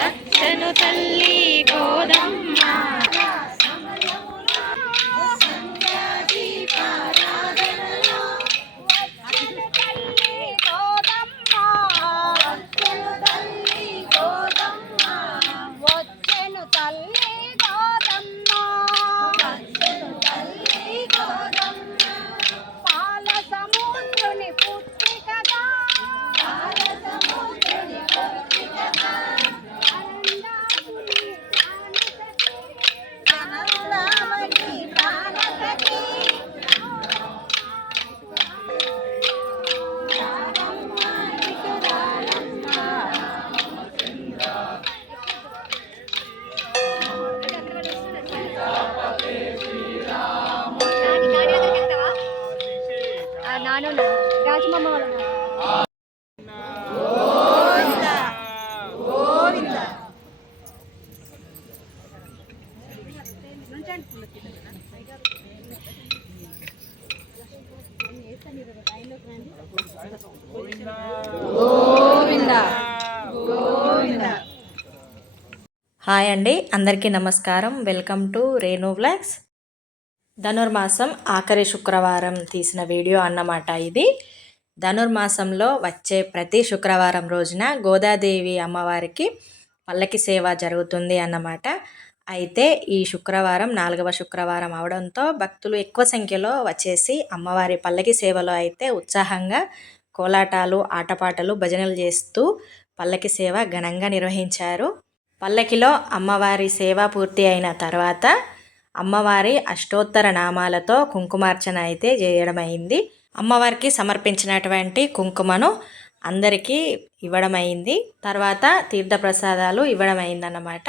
అచ్చను తల్లి హాయ్ అండి అందరికీ నమస్కారం. Welcome to Renu vlogs. ధనుర్మాసం ఆఖరి శుక్రవారం తీసిన వీడియో అన్నమాట ఇది. ధనుర్మాసంలో వచ్చే ప్రతి శుక్రవారం రోజున గోదాదేవి అమ్మవారికి పల్లకి సేవ జరుగుతుంది అన్నమాట. అయితే ఈ శుక్రవారం నాలుగవ శుక్రవారం అవడంతో భక్తులు ఎక్కువ సంఖ్యలో వచ్చేసి అమ్మవారి పల్లకి సేవలో అయితే ఉత్సాహంగా కోలాటాలు ఆటపాటలు భజనలు చేస్తూ పల్లకి సేవ ఘనంగా నిర్వహించారు. పల్లకిలో అమ్మవారి సేవ పూర్తి అయిన తర్వాత అమ్మవారి అష్టోత్తర నామాలతో కుంకుమార్చన అయితే చేయడమైంది. అమ్మవారికి సమర్పించినటువంటి కుంకుమను అందరికీ ఇవ్వడమైంది. తర్వాత తీర్థప్రసాదాలు ఇవ్వడమైందన్నమాట.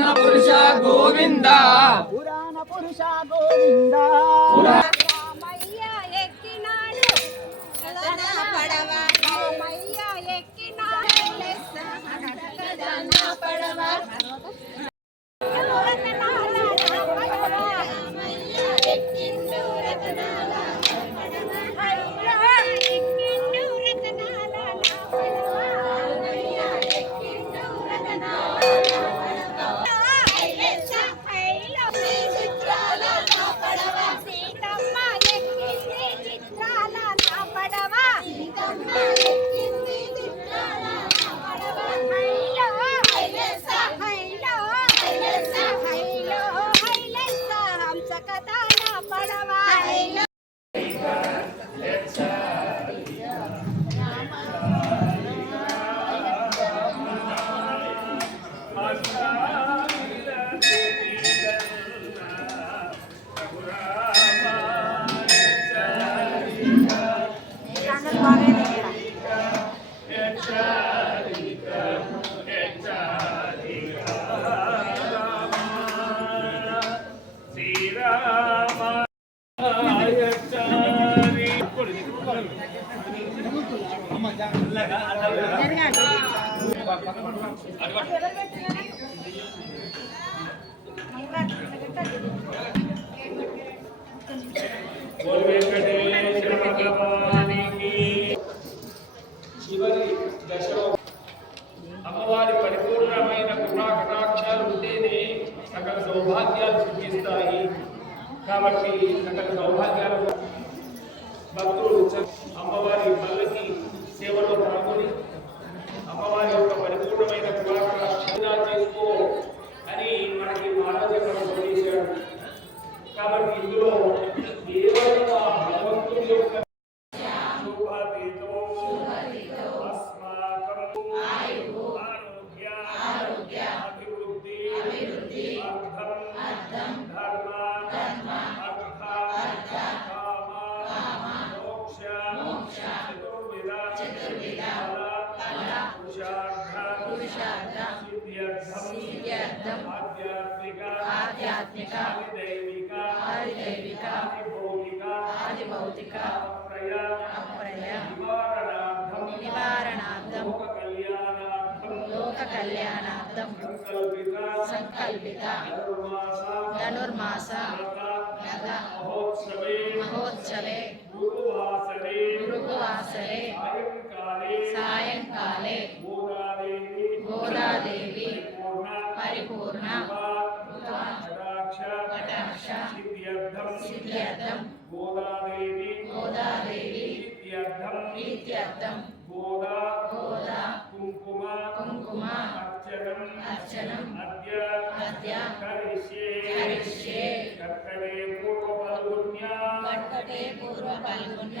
పురాణ పురుష గోవింద. పురాణ పురుష గోవింద. రామయ్య ఎక్కినాడు. పడవ. రామయ్య ఎక్కినాడు. రతన పడవ. గోల్ कल्याणार्थं संकल्पित। धनुर्मास। महोत्सवे। मृगुवासरे सायंकाले। ఒకటే పూర్వ పాల్గొన్న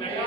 మెగా